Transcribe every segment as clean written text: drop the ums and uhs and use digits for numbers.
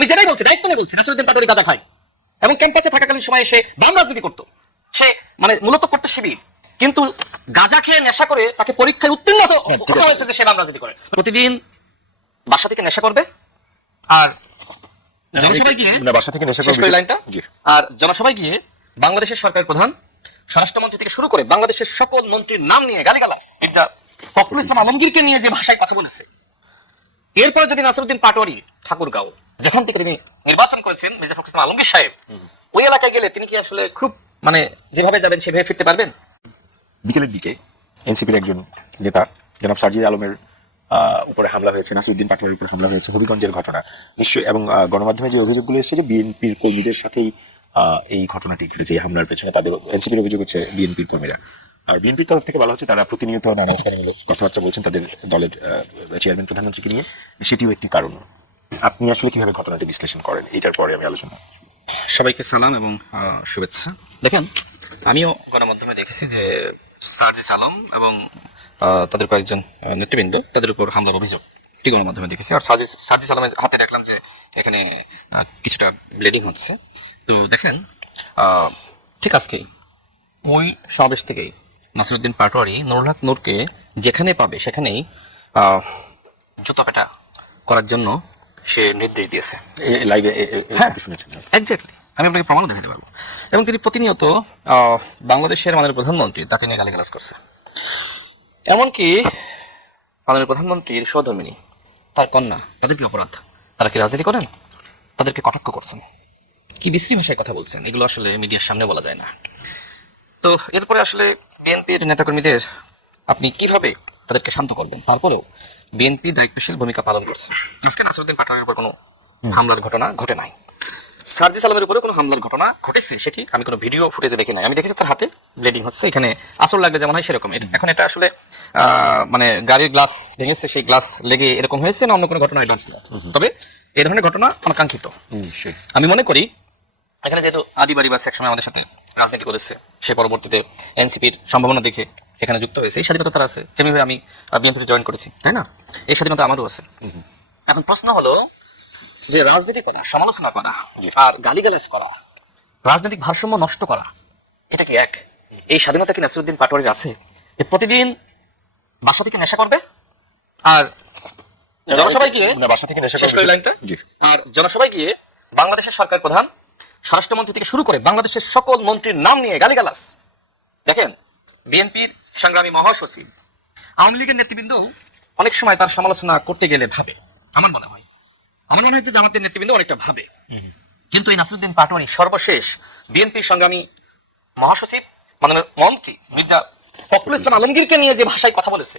আমি যেটাই বলছি, দায়িত্ব নিয়ে বলছি, নাসিরউদ্দিন পাটোয়ারি গাঁজা খায় এবং ক্যাম্পাসে থাকাকালীন সময়ে সে বাম রাজনীতি করতো। সে মানে মূলত করতো শিবির, কিন্তু গাঁজা খেয়ে নেশা করে তাকে পরীক্ষায় উত্তীর্ণ হতে হয়েছে যে সে বাম রাজনীতি করে। প্রতিদিন বাসা থেকে নেশা করবে আর জনসভায় গিয়ে বাসা থেকে নেশা করবে লাইনটা, আর জনসভায় গিয়ে বাংলাদেশের সরকার প্রধান, স্বরাষ্ট্রমন্ত্রী থেকে শুরু করে বাংলাদেশের সকল মন্ত্রীর নাম নিয়ে গালিগালাজ, মির্জা ফখরুল ইসলাম আলমগীরকে নিয়ে যে ভাষায় কথা বলেছে। এরপর যদি নাসিরউদ্দিন পাটোয়ারি ঠাকুরগাঁও, যেখান থেকে তিনি নির্বাচন করেছেন মির্জা ফখরুল ইসলাম আলমগীর সাহেব, ওই এলাকায় গেলে তিনি কি আসলে খুব মানে যেভাবে যাবেন সেভাবে ফিরতে পারবেন? বিকেলের দিকে এনসিপির একজন নেতা জনাব সার্জির আলমের উপরে হামলা হয়েছে, নাসিরউদ্দিন পাটোয়ারির উপর হামলা হয়েছে, হবিগঞ্জের ঘটনা নিশ্চয়ই, এবং গণমাধ্যমে যে অভিযোগগুলো এসেছে যে বিএনপির কর্মীদের সাথেই এই ঘটনাটি ঘটেছে, এই হামলার পেছনে তাদের এনসিপির অভিযোগ হচ্ছে বিএনপির কর্মীরা। আর বিএনপির তরফ থেকে বলা হচ্ছে তারা প্রতিনিয়ত নানা উস্কানিমূলক কথাবার্তা বলছেন তাদের দলের চেয়ারম্যান প্রধানমন্ত্রীকে নিয়ে, সেটিও একটি কারণ। আপনি আসলে কিভাবে ঘটনাটি বিশ্লেষণ করেন, এটার পরে আমি আলোচনা। সবাইকে সালাম এবং শুভেচ্ছা। দেখেন, আমিও গণমাধ্যমে দেখেছি যে সার্জিস আলম এবং তাদের কয়েকজন নেতৃবৃন্দ তাদের উপর হামলার অভিযোগ এটি গণমাধ্যমে দেখেছি। আর সার্জিস আলমের হাতে দেখলাম যে এখানে কিছুটা ব্লিডিং হচ্ছে। তো দেখেন, ঠিক আজকে ওই সমাবেশ থেকেই নাসিরউদ্দিন পাটোয়ারি নুরুল হক নূরকে যেখানে পাবে সেখানেই জুতো পেটা করার জন্য সে নির্দেশ দিয়েছে। লাইভে শুনেছেন? এক্স্যাক্টলি, আমি আপনাকে প্রমাণ দেখাতে পারবো। এবং তিনি প্রতিনিয়ত বাংলাদেশের মাননীয় প্রধানমন্ত্রী তাকে নিয়ে গালিগালাজ করছে। এমনকি মাননীয় প্রধানমন্ত্রীর সহধর্মিনী, তার কন্যা, তাদের কি অপরাধ? তারা কি রাজনীতি করেন? তাদেরকে কটাক্ষ করছেন, কি বিশ্রী ভাষায় কথা বলছেন, এগুলো আসলে মিডিয়ার সামনে বলা যায় না। তো এরপরে আসলে বিএনপির নেতাকর্মীদের আপনি কিভাবে তাদেরকে শান্ত করবেন? তারপরেও বিএনপি দায়িত্বশীল ভূমিকা পালন করছে। আজকে নাসিরউদ্দিন পাটোয়ারির উপর কোনো হামলার ঘটনা ঘটে নাই, সার্জিস আলমের উপরে কোনো হামলার ঘটনা ঘটেছে সেটি আমি কোনো ভিডিও ফুটেজে দেখি নাই। আমি দেখেছি তার হাতে ব্লিডিং হচ্ছে, এখানে আসর লাগলে যেমন হয় সেরকম। এখন এটা আসলে মানে গাড়ির গ্লাস ভেঙেছে, সেই গ্লাস লেগে এরকম হয়েছে না অন্য কোনো ঘটনা? তবে এই ধরনের ঘটনা অনাকাঙ্ক্ষিত। আমি মনে করি এখানে যেহেতু আদি বাড়িবাস একসময় আমাদের সাথে রাজনীতি করেছে, সে পরবর্তীতে এনসিপির সম্ভাবনা দেখে এখানে যুক্ত হয়েছে, এই স্বাধীনতা তার আছে, যেভাবে আমি বিএনপিতে জয়েন করেছি, তাই না? এই স্বাধীনতা আমারও আছে। এখন প্রশ্ন হলো যে রাজনীতি করা, সমালোচনা করা আর গালিগালাজ করা, রাজনৈতিক ভারসাম্য নষ্ট করা, এটা কি এক? এই স্বাধীনতা কি নাসিরউদ্দিন পাটোয়ারির আছে? প্রতিদিন বাসা থেকে নেশা করবে আর জনসভায় গিয়ে বাসা থেকে নেশা করবে লাইনটা, আর জনসভায় গিয়ে বাংলাদেশের সরকার প্রধান, স্বরাষ্ট্রমন্ত্রী থেকে শুরু করে বাংলাদেশের সকল মন্ত্রীর নাম নিয়ে গালিগালাজ। দেখেন, বিএনপির সংগ্রামী মহাসচিব, আওয়ামী লীগের নেতৃবৃন্দ অনেক সময় তার সমালোচনা করতে গেলে ভাবে, আমার মনে হয় যে জামাতের নেতৃবৃন্দ অনেকটা ভাবে, কিন্তু এই নাসিরউদ্দিন পাটোয়ারি সর্বশেষ বিএনপির সংগ্রামী মহাসচিব মাননীয় মন্ত্রী মির্জা ফখরুল ইসলাম আলমগীরকে নিয়ে যে ভাষায় কথা বলেছে।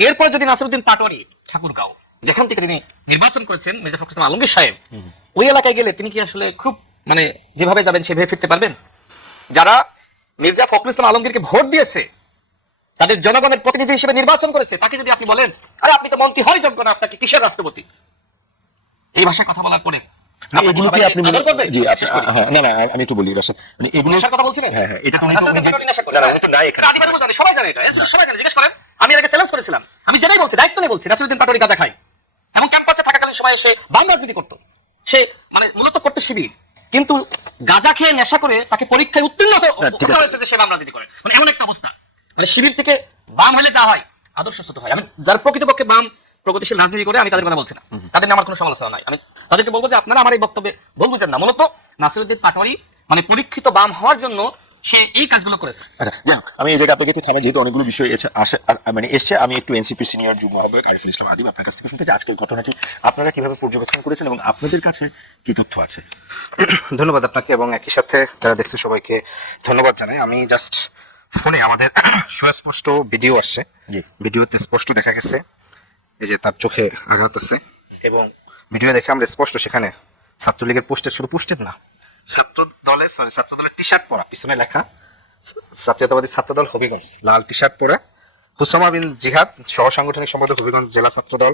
এরপর যদি নাসিরউদ্দিন পাটোয়ারি ঠাকুরগাঁও, যেখান থেকে তিনি নির্বাচন করেছেন মির্জা ফখরুল ইসলাম আলমগীর সাহেব, ওই এলাকায় গেলে তিনি কি আসলে খুব মানে যেভাবে যাবেন সেভাবে ফিরতে পারবেন? যারা মির্জা ফখরুল ইসলাম আলমগীরকে ভোট দিয়েছে, তাদের জনগণের প্রতিনিধি হিসেবে নির্বাচন করেছে, তাকে যদি আপনি বলেন আরে আপনি তো মন্ত্রী হওয়ারই যোগ্য না, আপনাকে কিসের রাষ্ট্রপতি, এই ভাষায় কথা বলার পরে এগুলোকে আপনি জি না না আমি একটু বলি রাশেদ, মানে এগুলো কথা বলছিলেন। হ্যাঁ হ্যাঁ, এটা তো সবাই জানে, এটা সবাই জানে, জিজ্ঞেস করেন। আমি আগে চ্যালেঞ্জ করেছিলাম, আমি যেটাই বলছি দায়িত্ব নিয়ে বলছি, নাসিরউদ্দিন পাটোয়ারি গাঁজা খায় এবং ক্যাম্পাসে থাকাকালীন সময়ে সে বাম রাজনীতি করতো। সে মানে মূলত করতো শিবির, কিন্তু গাঁজা খেয়ে নেশা করে তাকে পরীক্ষায় উত্তীর্ণ হতে হয়েছে যে সে বাম রাজনীতি করে। মানে এমন একটা অবস্থা, মানে শিবির থেকে বাম হলে যা হয় আদর্শচ্যুত হয়। আমি যারা প্রকৃতপক্ষে বাম প্রগতিশীল রাজনীতি করে আমি তাদের কথা বলছি না, তাদের নিয়ে আমার কোনো সমালোচনা নাই। আমি তাদেরকে বলবো যে আপনারা আমার এই বক্তব্যে ভুল বুঝেন না। মূলত নাসিরউদ্দিন পাটোয়ারি মানে পরীক্ষিত বাম হওয়ার জন্য সে এই কাজগুলো করেছে। আচ্ছা, যাই হোক, আমি এই জায়গায় আপনাকে একটু থামে, যেহেতু অনেকগুলো বিষয় মানে এসছে, আমি একটু এনসিপি সিনিয়র যুগ্ম আহ্বায়ক আরিফুল ইসলাম আদিব আপনার কাছ থেকে শুনতে চাই আজকের ঘটনাটি আপনারা কিভাবে পর্যবেক্ষণ করেছেন এবং আপনাদের কাছে কি তথ্য আছে। ধন্যবাদ আপনাকে এবং একই সাথে যারা দেখছে সবাইকে ধন্যবাদ জানাই। আমি জাস্ট ফোনে আমাদের সুস্পষ্ট ভিডিও আসছে, ভিডিওতে স্পষ্ট দেখা গেছে এই যে তার চোখে আঘাত আছে, এবং ভিডিও দেখে আমরা স্পষ্ট সেখানে ছাত্রলীগের পোস্টের, শুধু পোস্টের না, ছাত্র দলের টি শার্ট পরা, পিছনে লেখা জাতীয়তাবাদী ছাত্রদল হবিগঞ্জ, লাল টি শার্ট পরা হুসামা বিন জিহাদ সহ সাংগঠনিক সম্পাদক হবিগঞ্জ জেলা ছাত্রদল,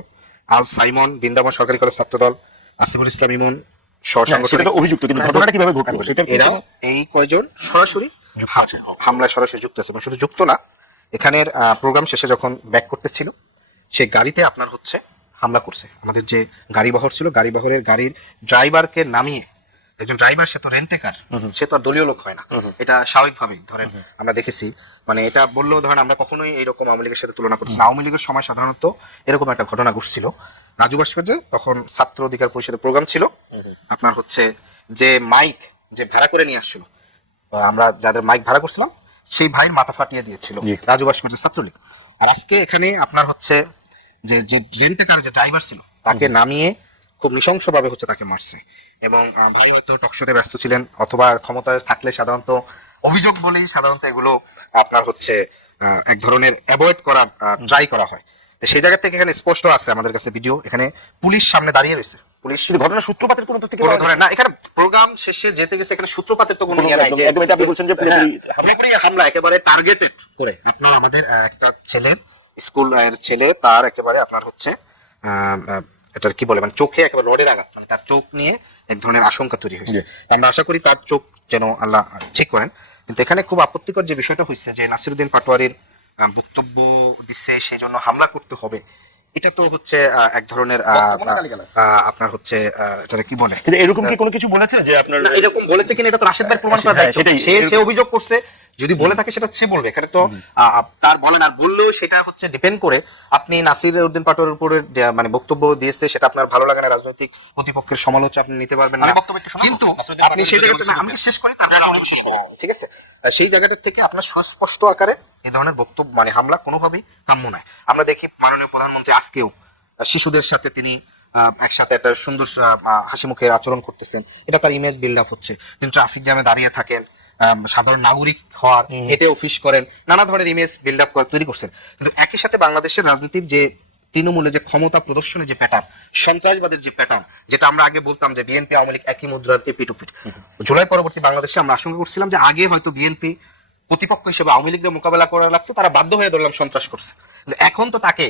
আল সাইমন বৃন্দাবন সরকারি কলেজ ছাত্রদল, আসিফুল ইসলাম ইমন সহ সাংগঠনিক অভিযুক্ত, কিন্তু ঘটনাটা কিভাবে ঘটলো এরা এই কয়জন সরাসরি হামলায় সরাসরি যুক্ত আছে। এবং শুধু যুক্ত না, এখানের প্রোগ্রাম শেষে যখন ব্যাক করতেছিল সেই গাড়িতে আপনার হচ্ছে হামলা করছে। আমাদের যে গাড়িবহর ছিল, গাড়িবহরের গাড়ির ড্রাইভারকে নামিয়ে, একজন ড্রাইভার সে তো রেন্টেকার, সে তো আর দলীয় লোক হয় না, এটা স্বাভাবিকভাবেই ধরেন আমরা দেখেছি। মানে এটা বললেও ধরেন আমরা কখনোই এইরকম আওয়ামী লীগের সাথে তুলনা করছি না। আওয়ামী লীগের সময় সাধারণত এরকম একটা ঘটনা ঘটছিল রাজু ভাস্কর্যে, তখন ছাত্র অধিকার পরিষদের প্রোগ্রাম ছিল। আপনার হচ্ছে যে মাইক যে ভাড়া করে নিয়ে আসছিল, আমরা যাদের মাইক ভাড়া করছিলাম সেই ভাইয়ের মাথা ফাটিয়ে দিয়েছিল রাজু ভাস্কর্যের ছাত্রলীগ। আর আজকে এখানে আপনার হচ্ছে যে যে রেন্টেকার যে ড্রাইভার ছিল তাকে নামিয়ে খুব নৃশংসভাবে হচ্ছে তাকে মারছে। এবং ভাই হয়তো টকশোতে ব্যস্ত ছিলেন, অথবা ক্ষমতায় থাকলে সাধারণত অভিযোগ বলেই সাধারণত এগুলো আপনার হচ্ছে এক ধরনের অ্যাভয়েড করার ট্রাই করা হয়। তো সেই জায়গা থেকে এখানে স্পষ্ট আছে আমাদের কাছে ভিডিও, এখানে পুলিশ সামনে দাঁড়িয়ে রয়েছে। পুলিশ ঘটনার সূত্রপাতের কোনো তথ্য কোনো ধরনের না, এখানে প্রোগ্রাম শেষে যেতে গেছে, এখানে সূত্রপাতের তো কোনো ইয়ে নাই যে আপনি বলছেন যে পুরোপুরি হামলা একেবারে টার্গেটেড করে। আপনার আমাদের একটা ছেলে, স্কুল এর ছেলে, তার একেবারে আপনার হচ্ছে এটার কি বলে মানে চোখে একেবারে রডের আঘাত, মানে তার চোখ নিয়ে এক ধরনের আশঙ্কা তৈরি হয়েছে। আমরা আশা করি তার চোখ যেন আল্লাহ ঠিক করেন। কিন্তু এখানে খুব আপত্তিকর যে বিষয়টা হয়েছে যে নাসিরউদ্দিন পাটোয়ারির বক্তব্য দিচ্ছে সেই জন্য হামলা করতে হবে, এটা তো হচ্ছে এক ধরনের আপনার হচ্ছে এটা কি বলে, এরকম কি কোনো কিছু বলেছে যে আপনার না, এরকম বলেছে কিনা এটা তো রাশেদ ভাই প্রমাণ করা দায়িত্ব। সে অভিযোগ করছে, যদি বলে থাকে সেটা সে বলবে, এখানে তো তার বলেন আর বললেও সেটা হচ্ছে ডিপেন্ড করে আপনি নাসিরউদ্দিন পাটোয়ারির উপরে মানে বক্তব্য দিয়েছে, সেটা আপনার ভালো লাগে না, রাজনৈতিক প্রতিপক্ষের সমালোচনা আপনি নিতে পারবেন না, কিন্তু আপনি সেই জায়গাটা না, আমি শেষ করি ঠিক আছে, সেই জায়গাটা থেকে আপনার সুস্পষ্ট আকারে এই ধরনের বক্তব্য মানে হামলা কোনোভাবেই কাম্য নয়। আমরা দেখি মাননীয় প্রধানমন্ত্রী আজকেও শিশুদের সাথে তিনি একসাথে একটা সুন্দর হাসি মুখের আচরণ করতেছেন, এটা তার ইমেজ বিল্ড আপ হচ্ছে। তিনি ট্রাফিক জ্যামে দাঁড়িয়ে থাকেন, সাধারণ নাগরিক হওয়ার, হেঁটে অফিস করেন, নানা ধরনের ইমেজ বিল্ড আপ তৈরি করছেন। কিন্তু একই সাথে বাংলাদেশের রাজনীতির যে তৃণমূলে যে ক্ষমতা প্রদর্শনের যে প্যাটার্ন, সন্ত্রাসবাদের যে প্যাটার্ন, যেটা আমরা আগে বলতাম যে বিএনপি আওয়ামী লীগ একই মুদ্রার এপিঠ ওপিঠ, জুলাই পরবর্তী বাংলাদেশে আমরা আশঙ্কা করছিলাম যে আগে হয়তো বিএনপি প্রতিপক্ষ হিসেবে আওয়ামী লীগের মোকাবেলা করা লাগছে, তারা বাধ্য হয়ে ধরলাম সন্ত্রাস করছে। কিন্তু এখন তো তাকে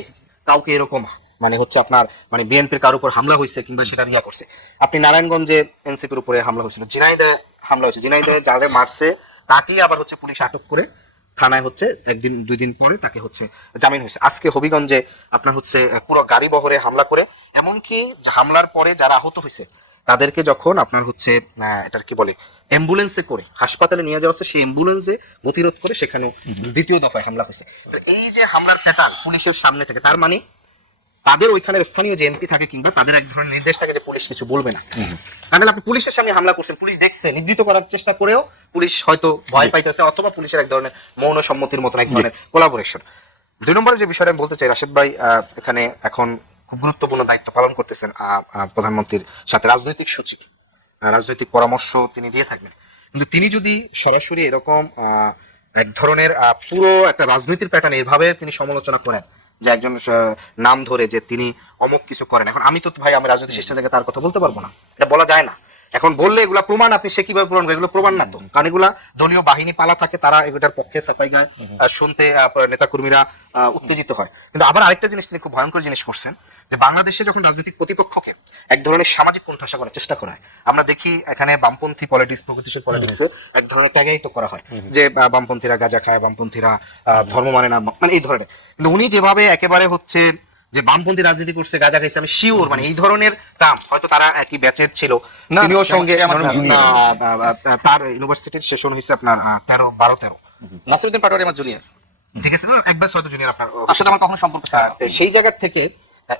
কাউকে এরকম মানে হচ্ছে আপনার মানে বিএনপির কারোর উপর হামলা হয়েছে কিংবা সেটা রিয়া করছে। আপনি নারায়ণগঞ্জে এনসিপির উপরে হামলা হয়েছিল, ঝিনাইদহে হামলা হয়েছে, ঝিনাইদহে যারা মারছে তাকেই আবার হচ্ছে পুলিশ আটক করে থানায় হচ্ছে একদিন দুই দিন পরে তাকে হচ্ছে জামিন হয়েছে। আজকে হবিগঞ্জে আপনার হচ্ছে পুরো গাড়ি বহরে হামলা করে, এমনকি হামলার পরে যারা আহত হয়েছে তাদেরকে যখন আপনার হচ্ছে এটার কি বলে অ্যাম্বুলেন্সে করে হাসপাতালে নিয়ে যাওয়া হচ্ছে, সেই অ্যাম্বুলেন্সে গতিরোধ করে সেখানেও দ্বিতীয় দফায় হামলা হয়েছে। এই যে হামলার প্যাটার্ন পুলিশের সামনে থেকে, তার মানে তাদের ওইখানে স্থানীয় যে এমপি থাকে কিংবা তাদের এক ধরনের নির্দেশ থাকে যে পুলিশ কিছু বলবে না। কারণ আপনি পুলিশের সামনে হামলা করছেন, পুলিশ দেখছে, নিবৃত্ত করার চেষ্টা করেও পুলিশ হয়তো ভয় পাইতেছে, অথবা পুলিশের এক ধরনের মৌন সম্মতির মতন এক ধরনের কোলাবোরেশন। দুই নম্বরের যে বিষয়টা আমি বলতে চাই, রাশেদ ভাই এখানে এখন খুব গুরুত্বপূর্ণ দায়িত্ব পালন করতেছেন প্রধানমন্ত্রীর সাথে, রাজনৈতিক সচিব, রাজনৈতিক পরামর্শ তিনি দিয়ে থাকবেন। কিন্তু তিনি যদি সরাসরি এরকম এক ধরনের পুরো একটা রাজনীতির প্যাটার্ন এভাবে তিনি সমালোচনা করেন যে একজন নাম ধরে যে তিনি অমুক কিছু করেন, এখন আমি তো ভাই আমি রাজনৈতিক শিষ্টাচার জায়গায় তার কথা বলতে পারবো না, এটা বলা যায় না। এখন বললে এগুলা প্রমাণ, আপনি সে কিভাবে প্রমাণ করেন? এগুলো প্রমাণ না তো, কারণ এগুলা দলীয় বাহিনী পালা থাকে, তারা এগুলার পক্ষে সাফাই গায়, শুনতে নেতাকর্মীরা উত্তেজিত হয়। কিন্তু আবার আরেকটা জিনিস তিনি খুব ভয়ঙ্কর জিনিস করছেন, যে বাংলাদেশে যখন রাজনৈতিক প্রতিপক্ষকে এক ধরনের সামাজিক কোণঠাসা করার চেষ্টা করা হয়, আমরা দেখি এখানে বামপন্থী পলিটিক্স, প্রগতিশীল পলিটিক্সে এক ধরনের ট্যাগায়িত করা হয় যে বামপন্থীরা গাঁজা খায়, বামপন্থীরা ধর্ম মানে না, মানে এই ধরনের। কিন্তু উনি যেভাবে একেবারে হচ্ছে যে বামপন্থী রাজনীতি করছে, গাঁজা খাইছে, আমি শিওর মানে এই ধরনের টার্ম হয়তো তারা একই ব্যাচের ছিল, তিনিও সঙ্গে তার ইউনিভার্সিটির সেশন হয়েছে আপনার 12-13। নাসিরউদ্দিন পাটোয়ারি আমার জুনিয়র, ঠিক আছে, একবার হয়তো জুনিয়র আপনার আসলে আমার কখনো সম্পর্ক ছিল না। সেই জায়গা থেকে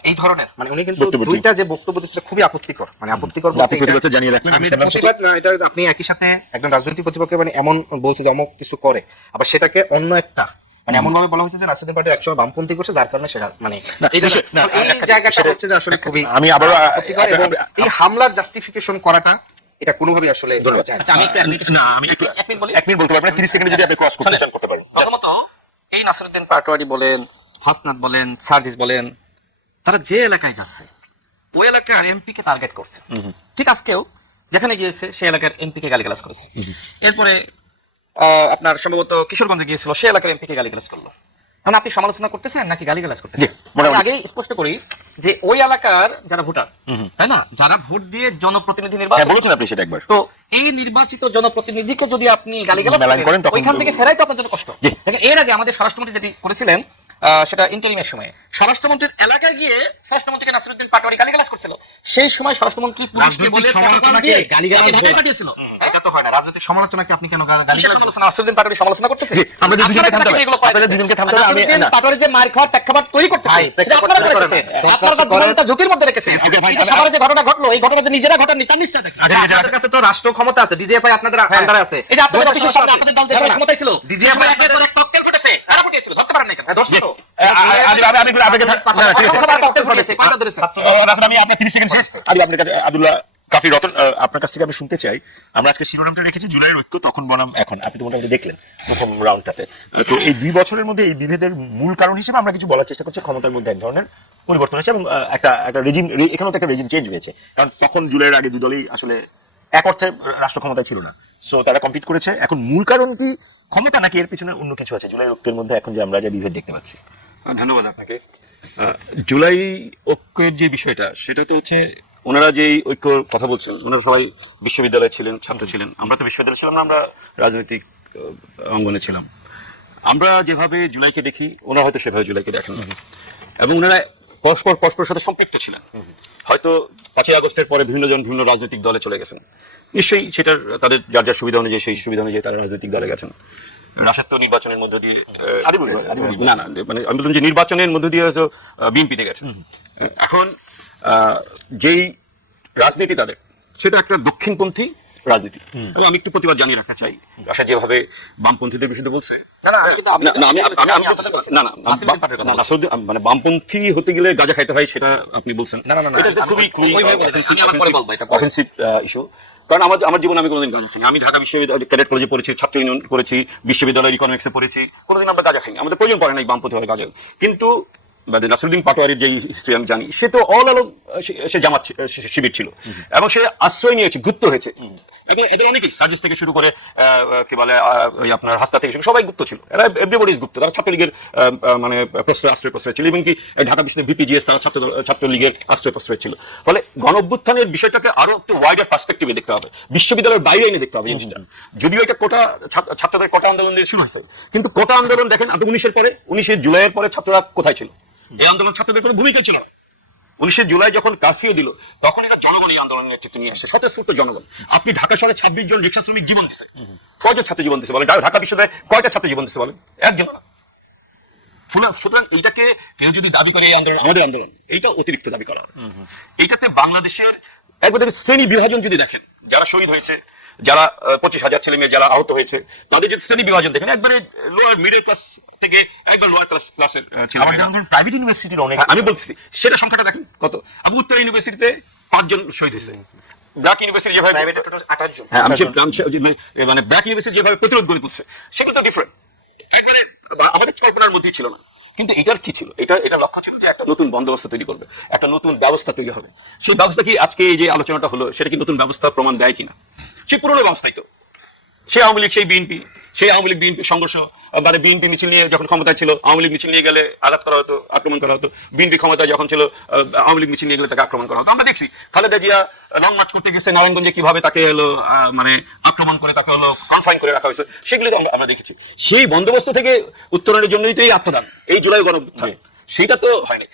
এই ধরনের মানে উনি কিন্তু দুইটা যে বক্তব্য দিচ্ছিল খুবই আপত্তিকর, মানে আপত্তিকর আমি প্রতিবাদ না, এটা আপনি একই সাথে একজন রাজনৈতিক প্রতিপক্ষে মানে এমন বলছে যে অমুক কিছু করে, আবার সেটাকে অন্য একটা মানে এমন ভাবে বলা হয়েছে যে নাসিরউদ্দিন পাটোয়ারি একসময় বামপন্থী করছে, যার কারণে সেটা মানে এই জায়গাটা হচ্ছে যে আসলে খুবই আমি আবার আপত্তিকর, এবং এই হামলার জাস্টিফিকেশন করাটা এটা কোনোভাবেই আসলে আচ্ছা, আমি এক মিনিট বলতে পারবেন 30 সেকেন্ড যদি আপনি ক্রস করতে চান করতে পারেন। প্রথমত এই নাসিরউদ্দিন পাটোয়ারি বলেন, হাসনাত বলেন, সার্জিস বলেন, তারা যে এলাকায় যাচ্ছে ওই এলাকার এমপি কে টার্গেট করছে। ঠিক আজকেও যেখানে গিয়েছে সেই এলাকার এমপি কে গালিগালাজ করেছে। এরপরে আপনার সম্ভবত কিশোরগঞ্জে গিয়েছিল, সেই এলাকার এমপি কে গালিগালাজ করলো। এখন আপনি সমালোচনা করতেছেন নাকি গালিগালাজ করতেছেন? আগে স্পষ্ট করি যে ওই এলাকার যারা ভোটার, তাই না, যারা ভোট দিয়ে জনপ্রতিনিধি নির্বাচন বলেছেন আপনি সেটা একবার, তো এই নির্বাচিত জনপ্রতিনিধিকে যদি আপনি গালিগালাজ করেন ওইখান থেকে ফেরাই তো আপনার জন্য কষ্ট। এর আগে আমাদের স্বরাষ্ট্রমন্ত্রী যেটি করেছিলেন সেটা ইন্টারিমের সময় স্বরাষ্ট্রমন্ত্রীর এলাকায় গিয়ে স্বরাষ্ট্রমন্ত্রীকে নাসিরউদ্দিন পাটোয়ারি গালিগালাজ করছিল। সেই সময় স্বরাষ্ট্রমন্ত্রী পুলিশকে বলে প্রটোকল দিয়ে গালিগালাজ ঢাকায় পাঠিয়েছিল। এটা তো হয় না। রাজনৈতিক সমালোচনাকে আপনি কেন কিসের গালিগালাজ সমালোচনা? নাসিরউদ্দিন পাটোয়ারি সমালোচনা করতেছে। আমাদের দুজনকে থামতে হবে। এগুলো কয় আপনাদের দিছে? দুজনকে থামতে হবে। নাসিরউদ্দিন পাটোয়ারি যে মার খাওয়ার প্রেক্ষাপট তৈরি করতেছে, ভাই, এটা আপনারা প্রেক্ষাপট করেছেন। করেন। আপনারা তার জীবনটা ঝুঁকির মধ্যে রেখেছেন। এই যে সাভারে যে ঘটনা ঘটলো, এই ঘটনা যে নিজেরা ঘটাননি তার নিশ্চয় দেখেন। আপনাদের কাছে তো রাষ্ট্র ক্ষমতা আছে, ডিজিএফআই আপনাদের আন্ডারে আছে। এই যে আপনাদের অফিসের সামনে আপনাদের দল দেশের ক্ষমতায় ছিল, DGFI সময় একের পর এক ককটেল ঘটেছে, কারা ঘটিয়েছিল ধরতে পারেন না কেন? হ্যাঁ, ধরছে তো। কাফি রতন, আপনার কাছ থেকে আমি শুনতে চাই, আমরা আজকে শিরোনামটা রেখেছি জুলাইয়ের ঐক্য তখন বনাম এখন। আপনি তো মোটামুটি দেখলেন প্রথম রাউন্ডটাতে। তো এই 2 বছরের মধ্যে এই বিভেদের মূল কারণ হিসেবে আমরা কিছু বলার চেষ্টা করছি। ক্ষমতার মধ্যে এক ধরনের পরিবর্তন হয়েছে এবং একটা রেজিম, এখানেও তো একটা রেজিম চেঞ্জ হয়েছে। কারণ তখন জুলাইয়ের আগে 2 দলই আসলে এক অর্থে রাষ্ট্র ক্ষমতায় ছিল না, সো তারা কম্পিট করেছে। এখন মূল কারণ কি ক্ষমতা, নাকি এর পিছনে অন্য কিছু আছে জুলাই ঐক্যের মধ্যে এখন যে আমরা যে বিভেদ দেখতে পাচ্ছি? ধন্যবাদ আপনাকে। জুলাই ঐক্যের যে বিষয়টা, সেটা তো হচ্ছে ওনারা যেই ঐক্যর কথা বলছেন, ওনারা সবাই বিশ্ববিদ্যালয়ে ছিলেন, ছাত্র ছিলেন। আমরা তো বিশ্ববিদ্যালয়ে ছিলাম না, আমরা রাজনৈতিক অঙ্গনে ছিলাম। আমরা যেভাবে জুলাইকে দেখি, ওনারা হয়তো সেভাবে জুলাইকে দেখেন না। এবং ওনারা পরস্পরের সাথে সম্পৃক্ত ছিলেন। হয়তো 5ই আগস্টের পরে বিভিন্ন জন বিভিন্ন রাজনৈতিক দলে চলে গেছেন, নিশ্চয়ই সেটার তাদের যার যার সুবিধা অনুযায়ী সেই সুবিধা অনুযায়ী তারা রাজনৈতিক দলে গেছেন। রাষ্ট্র নির্বাচনের মধ্য দিয়ে না না মানে আমি বললাম যে নির্বাচনের মধ্য দিয়ে হয়তো বিএনপিতে গেছেন। এখন যেই রাজনীতি তাদের, সেটা একটা দক্ষিণপন্থী রাজনীতি। এবং আমি একটু প্রতিবাদ জানিয়ে রাখতে চাই, আশা যেভাবে বামপন্থীদের বিরুদ্ধে বলছে, মানে বামপন্থী হতে গেলে গাঁজা খাইতে হয়, সেটা আপনি বলছেন। এটা তো খুবই অফেন্সিভ ইস্যু। কারণ আমার জীবনে আমি কোনোদিন গাঁজা খাইনি। আমি ঢাকা বিশ্ববিদ্যালয় ক্যাডেট কলেজে পড়েছি, ছাত্র ইউনিয়ন করেছি, বিশ্ববিদ্যালয়ের ইকোনমিক্সে পড়েছি, কোনোদিন আমরা গাঁজা খাইনি। আমাদের প্রয়োজন পড়ে না এই বামপন্থী হবে গাঁজা। কিন্তু নাসিরউদ্দিন পাটোয়ারির যে হিস্ট্রি আমি জানি, সে তো অল আলং সে জামাত শিবির ছিল এবং সে আশ্রয় নিয়েছে, গুপ্ত হয়েছে। এবং এদের অনেকেই সার্জিস থেকে শুরু করে কি বলে ওই আপনার হাসতা থেকে শুরু সবাই গুপ্ত ছিল। এরা এভরিবডি ইজ গুপ্ত। তারা ছাত্রলীগের মানে আশ্রয় প্রশ্রয় ছিল। এবং কি ঢাকা বিশ্ববিদ্যালয় ভিপিজিএস তারা ছাত্রলীগের আশ্রয় প্রশ্রয় ছিল। ফলে গণ অভ্যুত্থানের বিষয়টাকে আরো একটু ওয়াইডার পার্সপেক্টিভে দেখতে হবে, বিশ্ববিদ্যালয়ের বাইরে এনে দেখতে হবে জিনিসটা। যদিও এটা কোটা ছাত্রদের কোটা আন্দোলন দিয়ে শুরু হয়েছে, কিন্তু কোটা আন্দোলন দেখেন আপনি 19 জুলাইয়ের পরে ছাত্ররা কোথায় ছিল? এই আন্দোলন ছাত্রদের কোনো ভূমিকা ছিল না। 19 জুলাই যখন কারফিউ দিল, তখন এটা জনগণ এই আন্দোলনের নেতৃত্ব নিয়ে আসছে, স্বতঃস্ফূর্ত জনগণ। আপনি ঢাকা শহরে 26 জন রিক্সা শ্রমিক জীবন দিচ্ছে, কয়জন ছাত্র জীবন দিচ্ছে বলেন? ঢাকা বিশ্ববিদ্যালয়ে কয়টা ছাত্র জীবন দিচ্ছে বলেন? একজন না। সুতরাং এইটাকে কেউ যদি দাবি করে এই আন্দোলন আমাদের আন্দোলন, এইটা অতিরিক্ত দাবি করা হবে। এইটাতে বাংলাদেশের একবারে শ্রেণী বিভাজন যদি দেখেন, যারা শহীদ হয়েছে, যারা 25,000 ছেলে মেয়ে যারা আহত হয়েছে, তাদের যদি শ্রেণী বিভাজন দেখেন, একবারে লোয়ার মিডল ক্লাস থেকে একবার লোয়ার ক্লাসের ছেলে। প্রাইভেট ইউনিভার্সিটির অনেক, আমি বলছি সেটা সংখ্যাটা দেখেন কত। আবু উত্তর ইউনিভার্সিটিতে 5 জন শহীদ হয়েছে। ব্র্যাক ইউনিভার্সিটি যেভাবে প্রাইভেটে টোটাল 28 জন। হ্যাঁ, মানে ব্র্যাক ইউনিভার্সিটি যেভাবে প্রতিরোধ গড়ে তুলছে, সেগুলো তো ডিফারেন্ট, একবারে আমাদের কল্পনার মধ্যেই ছিল না। কিন্তু এটার কি ছিল? এটা লক্ষ্য ছিল যে একটা নতুন বন্দোবস্ত তৈরি করবে, একটা নতুন ব্যবস্থা তৈরি হবে। সেই ব্যবস্থা কি আজকে এই যে আলোচনাটা হলো, সেটা কি নতুন ব্যবস্থা প্রমাণ দেয় কিনা? সেই পুরনো ব্যবস্থাই তো, সেই আওয়ামী লীগ, সেই বিএনপি, সেই আওয়ামী লীগ বিএনপি সংঘর্ষ, মানে বিএনপি মিছিল নিয়ে যখন ক্ষমতায় ছিল, আওয়ামী লীগ মিছিল নিয়ে গেলে আঘাত করা হতো, আক্রমণ করা হতো। বিএনপি ক্ষমতায় যখন ছিল, আওয়ামী লীগ মিছিল নিয়ে গেলে তাকে আক্রমণ করা হতো। আমরা দেখছি খালেদা জিয়া লং মার্চ করতে গেছে নারায়ণগঞ্জে, কিভাবে তাকে হলো মানে আক্রমণ করে, তাকে হলো কনফাইন করে রাখা হয়েছে, সেগুলো তো আমরা দেখেছি। সেই বন্দোবস্ত থেকে উত্তরণের জন্যই তো এই আত্মদান, এই জুলাই গণ অভ্যুত্থান, সেটা তো হয়নি।